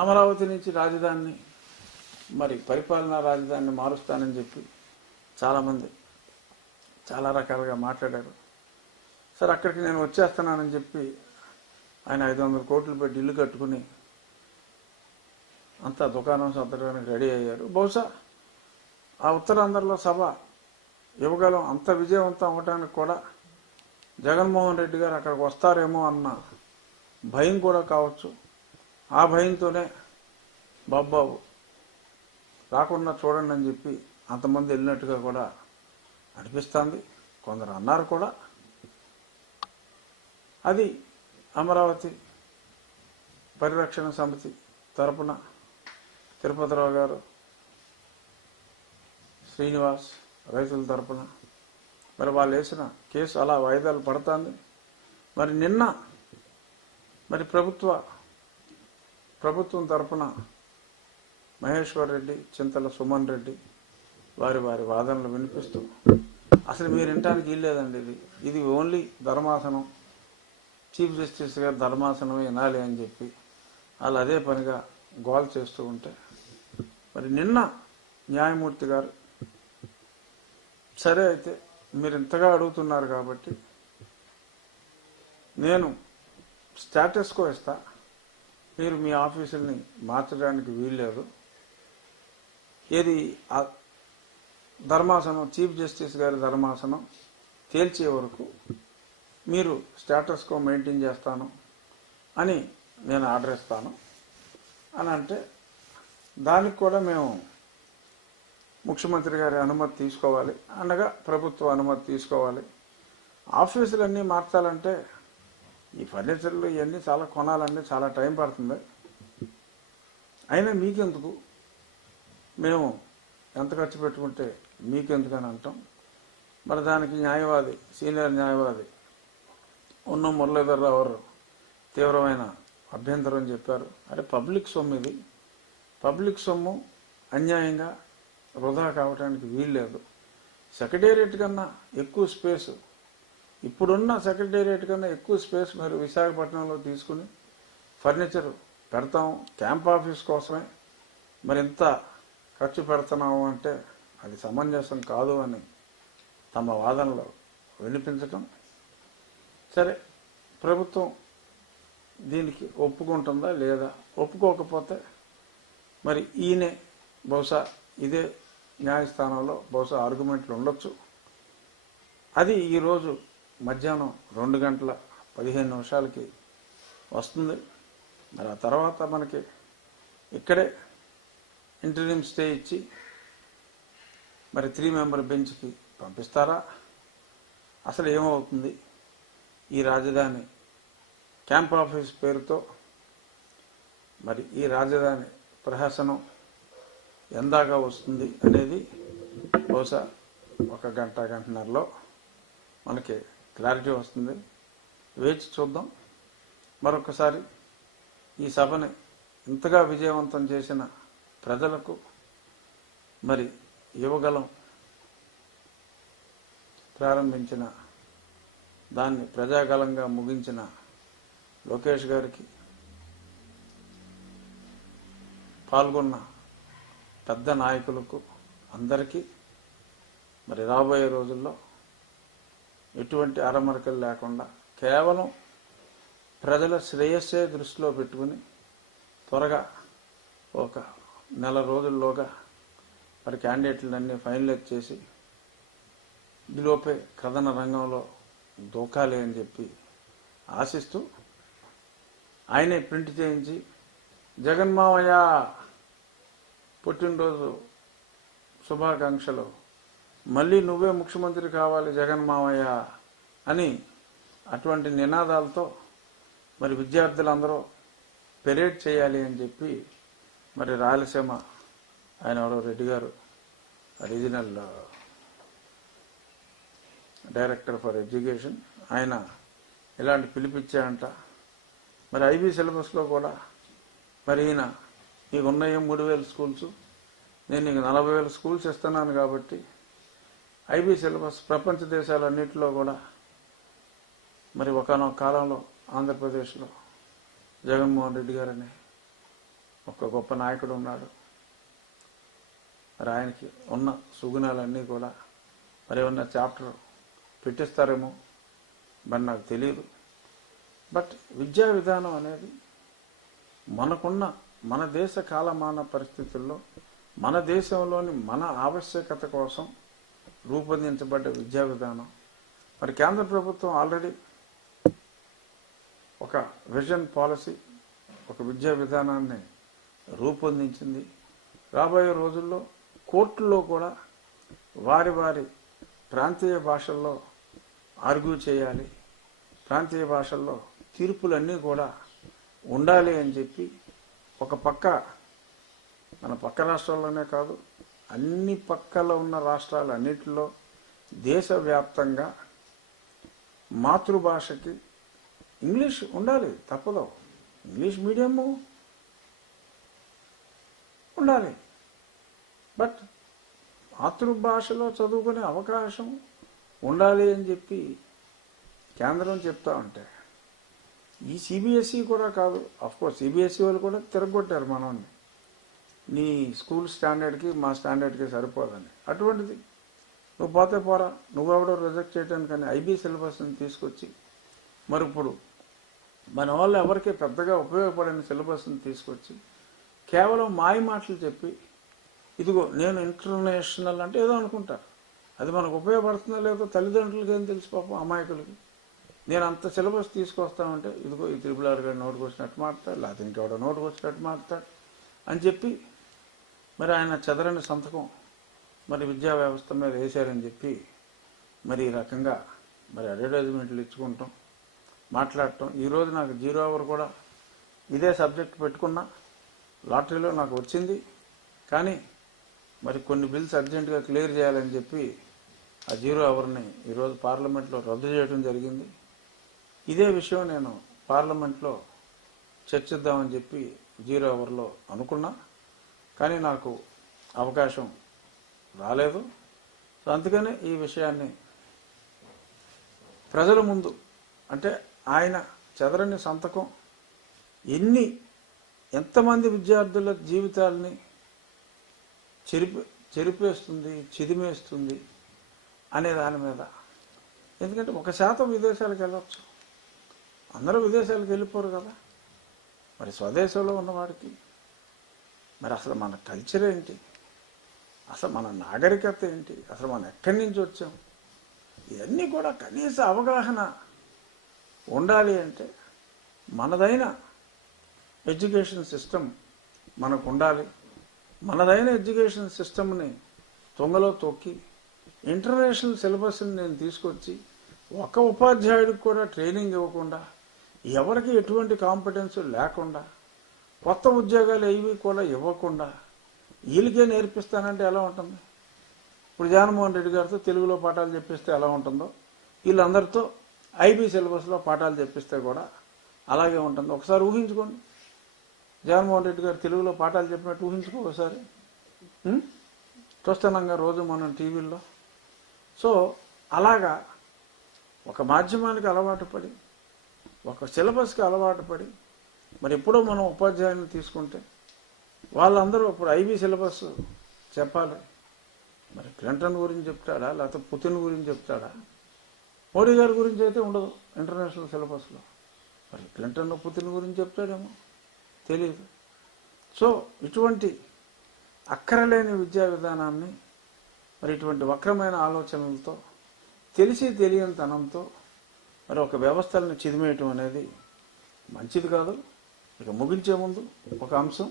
అమరావతి నుంచి రాజధానిని మరి పరిపాలనా రాజధానిని మారుస్తానని చెప్పి చాలామంది చాలా రకాలుగా మాట్లాడారు. సార్ అక్కడికి నేను వచ్చేస్తున్నానని చెప్పి ఆయన ఐదు వందల కోట్లు పెట్టి ఇల్లు కట్టుకుని అంతా దుకాణం సర్దడానికి రెడీ అయ్యారు. బహుశా ఆ ఉత్తరాంధ్రలో సభ ఇవ్వగలం అంత విజయవంతం అవ్వడానికి కూడా జగన్మోహన్ రెడ్డి గారు అక్కడికి వస్తారేమో అన్న భయం కూడా కావచ్చు. ఆ భయంతోనే బాబ్బాబు రాకుండా చూడండి అని చెప్పి అంతమంది వెళ్ళినట్టుగా కూడా అనిపిస్తుంది. కొందరు అన్నారు కూడా. అది అమరావతి పరిరక్షణ సమితి తరపున తిరుపతిరావు గారు శ్రీనివాస్ రైతుల తరపున. మరి వాళ్ళు వేసిన కేసు అలా వాయిదాలు పడుతుంది. మరి నిన్న మరి ప్రభుత్వ ప్రభుత్వం తరఫున మహేశ్వర్ రెడ్డి చింతల సుమన్ రెడ్డి వారి వారి వాదనలు వినిపిస్తూ అసలు మీరు వినటానికి వీల్లేదండి ఇది. ఇది ఓన్లీ ధర్మాసనం. చీఫ్ జస్టిస్ గారు ధర్మాసనం వినాలి అని చెప్పి వాళ్ళు అదే పనిగా గోల్ చేస్తూ ఉంటే మరి నిన్న న్యాయమూర్తి గారు సరే అయితే మీరు ఇంతగా అడుగుతున్నారు కాబట్టి నేను స్టాటస్కో ఇస్తా. మీరు మీ ఆఫీసుల్ని మార్చడానికి వీల్లేదు. ఏది ధర్మాసనం చీఫ్ జస్టిస్ గారి ధర్మాసనం తేల్చే వరకు మీరు స్టేటస్కో మెయింటైన్ చేస్తాను అని నేను ఆర్డర్ ఇస్తాను. అని అంటే దానికి కూడా మేము ముఖ్యమంత్రి గారి అనుమతి తీసుకోవాలి. అనగా ప్రభుత్వ అనుమతి తీసుకోవాలి. ఆఫీసులన్నీ మార్చాలంటే ఈ ఫర్నిచర్లు ఇవన్నీ చాలా కొనాలంటే చాలా టైం పడుతుంది. అయినా మీకెందుకు? మేము ఎంత ఖర్చు పెట్టుకుంటే మీకెందుకని అంటాం. మరి దానికి న్యాయవాది సీనియర్ న్యాయవాది ఉన్న మురళీధరరావు గారు తీవ్రమైన అభ్యంతరం చెప్పారు. అరే పబ్లిక్ సొమ్ము ఇది పబ్లిక్ సొమ్ము అన్యాయంగా వృధా కావడానికి వీల్లేదు. సెక్రటేరియట్ కన్నా ఎక్కువ స్పేస్ ఇప్పుడున్న సెక్రటేరియట్ కన్నా ఎక్కువ స్పేస్ మీరు విశాఖపట్నంలో తీసుకుని ఫర్నిచర్ పెడతాం క్యాంప్ ఆఫీస్ కోసమే. మరి ఇంత ఖర్చు పెడుతున్నాము అంటే అది సమంజసం కాదు అని తమ వాదనలో వినిపించటం. సరే ప్రభుత్వం దీనికి ఒప్పుకుంటుందా లేదా? ఒప్పుకోకపోతే మరి ఈయనే బహుశా ఇదే న్యాయస్థానంలో బహుశా ఆర్గ్యుమెంట్లు ఉండొచ్చు. అది ఈరోజు మధ్యాహ్నం రెండు గంటల పదిహేను నిమిషాలకి వస్తుంది. మరి ఆ తర్వాత మనకి ఇక్కడే ఇంటర్వ్యూమ్ స్టే ఇచ్చి మరి త్రీ మెంబర్ బెంచ్కి పంపిస్తారా? అసలు ఏమవుతుంది? ఈ రాజధాని క్యాంప్ ఆఫీస్ పేరుతో మరి ఈ రాజధాని ప్రహసనం ఎందాక వస్తుంది అనేది బహుశా ఒక గంట గంటన్నరలో మనకి క్లారిటీ వస్తుంది. వేచి చూద్దాం. మరొకసారి ఈ సభని ఇంతగా విజయవంతం చేసిన ప్రజలకు మరి యువగలం ప్రారంభించిన దాన్ని ప్రజాగలంగా ముగించిన లోకేష్ గారికి పాల్గొన్న పెద్ద నాయకులకు అందరికీ మరి రాబోయే రోజుల్లో ఎటువంటి అరమరికలు లేకుండా కేవలం ప్రజల శ్రేయస్సే దృష్టిలో పెట్టుకుని త్వరగా ఒక నెల రోజుల్లోగా మరి క్యాండిడేట్లన్నీ ఫైనలైజ్ చేసి ఈలోపే కథన రంగంలో దూకాలి అని చెప్పి ఆశిస్తూ ఆయనే ప్రింట్ చేయించి జగన్మావయ్య పుట్టినరోజు శుభాకాంక్షలు. మళ్ళీ నువ్వే ముఖ్యమంత్రి కావాలి జగన్ మావయ్య అని అటువంటి నినాదాలతో మరి విద్యార్థులందరూ పెరేడ్ చేయాలి అని చెప్పి మరి రాయలసీమ ఆయన ఎవరో రెడ్డి గారు రీజనల్ డైరెక్టర్ ఫర్ ఎడ్యుకేషన్ ఆయన ఇలాంటి పిలిపించాయంట. మరి ఐబీ సిలబస్లో కూడా మరి ఈయన నీకు ఉన్నాయి మూడు వేల స్కూల్స్ నేను నీకు నలభై వేల స్కూల్స్ ఇస్తున్నాను కాబట్టి ఐబీ సిలబస్ ప్రపంచ దేశాలన్నింటిలో కూడా మరి ఒకనొక కాలంలో ఆంధ్రప్రదేశ్లో జగన్మోహన్ రెడ్డి గారని ఒక గొప్ప నాయకుడు ఉన్నాడు. మరి ఆయనకి ఉన్న సుగుణాలన్నీ కూడా మరి ఏమన్నా చాప్టర్ పెట్టిస్తారేమో మరి నాకు తెలియదు బట్ విద్యా విధానం అనేది మనకున్న మన దేశ కాలమాన పరిస్థితుల్లో మన దేశంలోని మన ఆవశ్యకత కోసం రూపొందించబడ్డ విద్యా విధానం. మరి కేంద్ర ప్రభుత్వం ఆల్రెడీ ఒక విజన్ పాలసీ ఒక విద్యా విధానాన్ని రూపొందించింది. రాబోయే రోజుల్లో కోర్టుల్లో కూడా వారి వారి ప్రాంతీయ భాషల్లో ఆర్గ్యూ చేయాలి. ప్రాంతీయ భాషల్లో తీర్పులన్నీ కూడా ఉండాలి అని చెప్పి ఒక పక్క మన పక్క రాష్ట్రాల్లోనే కాదు అన్ని పక్కల ఉన్న రాష్ట్రాలన్నింటిలో దేశవ్యాప్తంగా మాతృభాషకి ఇంగ్లీష్ ఉండాలి తప్పదు. ఇంగ్లీష్ మీడియము ఉండాలి. బట్ మాతృభాషలో చదువుకునే అవకాశం ఉండాలి అని చెప్పి కేంద్రం చెప్తా ఉంటే ఈ సిబిఎస్ఈ కూడా కాదు. అఫ్కోర్స్ సిబిఎస్ఈ వాళ్ళు కూడా తిరగొట్టారు మనల్ని. నీ స్కూల్ స్టాండర్డ్కి మా స్టాండర్డ్కి సరిపోదని అటువంటిది. నువ్వు పోతే పోరా. నువ్వెవడో రిజెక్ట్ చేయడానికని ఐబీ సిలబస్ని తీసుకొచ్చి మరి ఇప్పుడు మన వాళ్ళు ఎవరికి పెద్దగా ఉపయోగపడని సిలబస్ని తీసుకొచ్చి కేవలం మాయ మాటలు చెప్పి ఇదిగో నేను ఇంటర్నేషనల్ అంటే ఏదో అనుకుంటారు అది మనకు ఉపయోగపడుతుందో లేదో తల్లిదండ్రులకి ఏం తెలుసు పాపం అమాయకులకి. నేను అంత సిలబస్ తీసుకొస్తామంటే ఇదిగో ఈ త్రిపుల్ ఆర్ గారు నోటుకు వచ్చినట్టు మాట్లాడు లేకపోతే ఇంకెవడో నోటుకు వచ్చినట్టు మాట్లాడు అని చెప్పి మరి ఆయన చెదరని సంతకం మరి విద్యా వ్యవస్థ మీద వేశారని చెప్పి మరి ఈ రకంగా మరి అడ్వర్టైజ్మెంట్లు ఇచ్చుకుంటాం మాట్లాడటం. ఈరోజు నాకు జీరో అవర్ కూడా ఇదే సబ్జెక్ట్ పెట్టుకున్నా లాటరీలో నాకు వచ్చింది. కానీ మరి కొన్ని బిల్స్ అర్జెంటుగా క్లియర్ చేయాలని చెప్పి ఆ జీరో అవర్ని ఈరోజు పార్లమెంట్లో రద్దు చేయడం జరిగింది. ఇదే విషయం నేను పార్లమెంట్లో చర్చిద్దామని చెప్పి జీరో అవర్లో అనుకున్నా. కానీ నాకు అవకాశం రాలేదు. సో అందుకనే ఈ విషయాన్ని ప్రజల ముందు అంటే ఆయన చెదరని సంతకం ఎన్ని ఎంతమంది విద్యార్థుల జీవితాలని చెరిపి చెరిపేస్తుంది చిదిమేస్తుంది అనే దాని మీద. ఎందుకంటే ఒక శాతం విదేశాలకు వెళ్ళవచ్చు అందరూ విదేశాలకు వెళ్ళిపోరు కదా. మరి స్వదేశంలో ఉన్నవాడికి మరి అసలు మన కల్చర్ ఏంటి? అసలు మన నాగరికత ఏంటి? అసలు మనం ఎక్కడి నుంచి వచ్చాం? ఇవన్నీ కూడా కనీస అవగాహన ఉండాలి అంటే మనదైన ఎడ్యుకేషన్ సిస్టమ్ మనకు ఉండాలి. మనదైన ఎడ్యుకేషన్ సిస్టమ్ని తొంగలో తొక్కి ఇంటర్నేషనల్ సిలబస్ని నేను తీసుకొచ్చి ఒక ఉపాధ్యాయుడికి కూడా ట్రైనింగ్ ఇవ్వకుండా ఎవరికి ఎటువంటి కాంపిటెన్స్ లేకుండా కొత్త ఉద్యోగాలు ఏవి కూడా ఇవ్వకుండా వీళ్ళకే నేర్పిస్తానంటే ఎలా ఉంటుంది? ఇప్పుడు జగన్మోహన్ రెడ్డి గారితో తెలుగులో పాఠాలు చెప్పిస్తే ఎలా ఉంటుందో వీళ్ళందరితో ఐబీ సిలబస్లో పాఠాలు చెప్పిస్తే కూడా అలాగే ఉంటుంది ఒకసారి ఊహించుకోండి. జగన్మోహన్ రెడ్డి గారు తెలుగులో పాఠాలు చెప్పినట్టు ఊహించుకో ఒకసారి. ఉం? రోజు మనం టీవీల్లో. సో అలాగా ఒక మాధ్యమానికి అలవాటు పడి ఒక సిలబస్కి అలవాటు పడి మరి ఎప్పుడో మనం ఉపాధ్యాయులను తీసుకుంటే వాళ్ళందరూ ఇప్పుడు ఐబీ సిలబస్ చెప్పాలి. మరి క్లింటన్ గురించి చెప్తాడా? లేకపోతే పుతిన్ గురించి చెప్తాడా? మోడీ గారి గురించి అయితే ఉండదు ఇంటర్నేషనల్ సిలబస్లో. మరి క్లింటన్ పుతిన్ గురించి చెప్తాడేమో? తెలియదు సో ఇటువంటి అక్కరలేని విద్యా విధానాన్ని మరి ఇటువంటి వక్రమైన ఆలోచనలతో తెలిసి తెలియనితనంతో మరి ఒక వ్యవస్థలను చిదిమేయటం అనేది మంచిది కాదు. ఇక ముగించే ముందు ఒక అంశం.